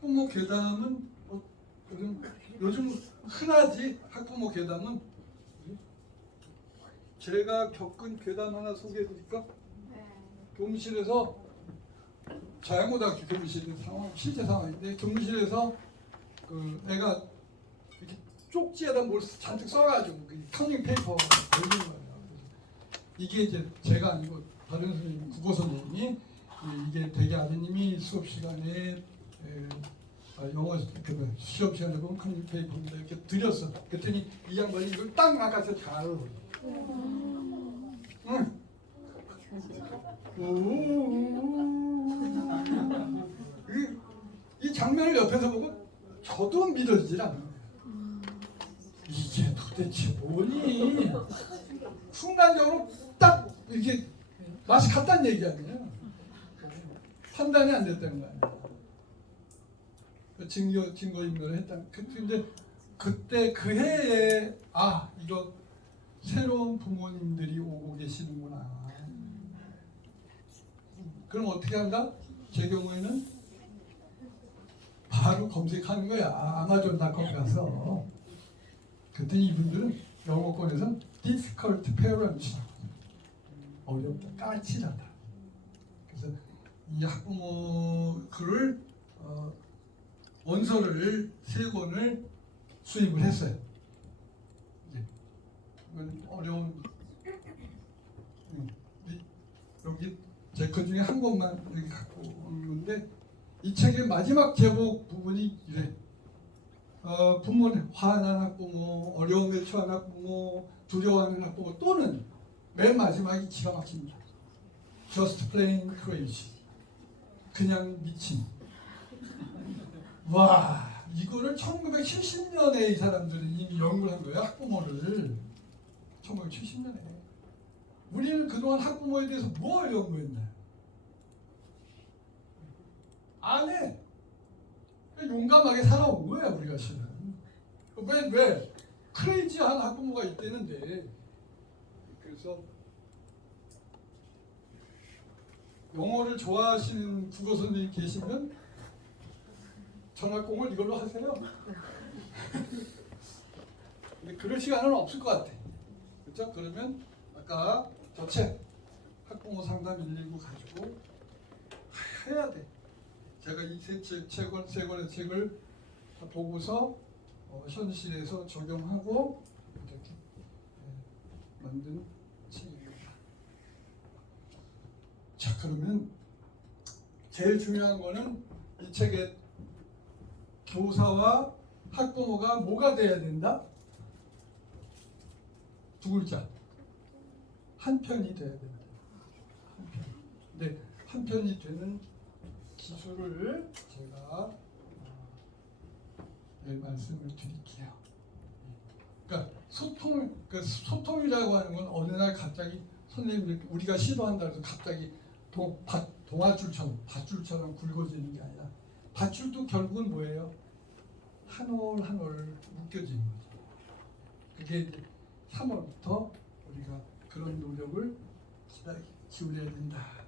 학부모 괴담은 뭐 요즘 요즘 흔하지 학부모 괴담은 제가 겪은 괴담 하나 소개해드릴까? 교무실에서 자양고등학교 교무실 상황 실제 상황인데 교무실에서 그 애가 이렇게 쪽지에다 뭘 잔뜩 써가지고 그 커닝 페이퍼 걸린 거예요. 이게 이제 제가 아니고 다른 선생님 국어 선생님이 이- 이게 대개 아드님이 수업 시간에 에, 아, 영어 그 시험 시간에 보면 커닝 페이퍼인데 이렇게 드렸어. 그랬더니 이 양반이 이걸 딱 나가서 잘 응. 이, 이 장면을 옆에서 보고 저도 믿어지질 않아요. 이게 도대체 뭐니? 순간적으로 딱 이렇게 맛이 갔다는 얘기 아니에요. 판단이 안 됐다는 거. 그 증거 증거 인멸을 했다. 그- 근데 그때 그 해에 아 이거 새로운 부모님들이 오고 계시는구나. 그럼 어떻게 한다? 제 경우에는 바로 검색하는 거야. 아마존닷컴 가서. 그랬더니 이분들은 영어권에서 difficult parents 어렵다, 까칠하다. 그래서 이 학부모 어, 원서를 세 권을 수입을 했어요. 예. 이건 어려운 음, 이- 여기 제 것 중에 한 권만 여기 갖고 온 건데 이 책의 마지막 제목 부분이 이래. 어, 부모는 화난 학부모, 어려움에 처한 학부모, 두려워하는 학부모 또는 맨 마지막이 기가 막힙니다. Just plain crazy. 그냥 미친. 와, 이거를 1970년에 이 사람들은 이미 연구를 한 거예요. 학부모를. 1970년에. 우리는 그동안 학부모에 대해서 뭘 연구했나요? 안 해. 그냥 용감하게 살아온 거야 우리가 실은. 왜 왜? 크레이지한 학부모가 있대는데. 그래서 영어를 좋아하시는 국어 선생님 계시면 전학공을 이걸로 하세요. 근데 그럴 시간은 없을 것 같아. 그렇죠? 그러면 아까 저책 학부모 상담 119 가지고 해야 돼. 제가 이 세 책을 세 권의 책을 다 보고서 어, 현실에서 적용하고 이렇게 예, 만든 책입니다. 자 그러면 제일 중요한 거는 이 책의 교사와 학부모가 뭐가 돼야 된다? 두 글자. 한 편이 돼야 된다. 한 편. 근데 한 편이 되는 기술을 제가 어, 네, 말씀을 드릴게요. 그러니까 소통, 그 소통이라고 하는 건 어느 날 갑자기 선생님들 우리가 시도한다 해서 갑자기 동, 밭, 동아줄처럼 밧줄처럼 굵어지는 게 아니라 밧줄도 결국은 뭐예요? 한 올 한 올 묶여지는 거죠. 그게 이제 3월부터 우리가 그런 노력을 기울여야 된다.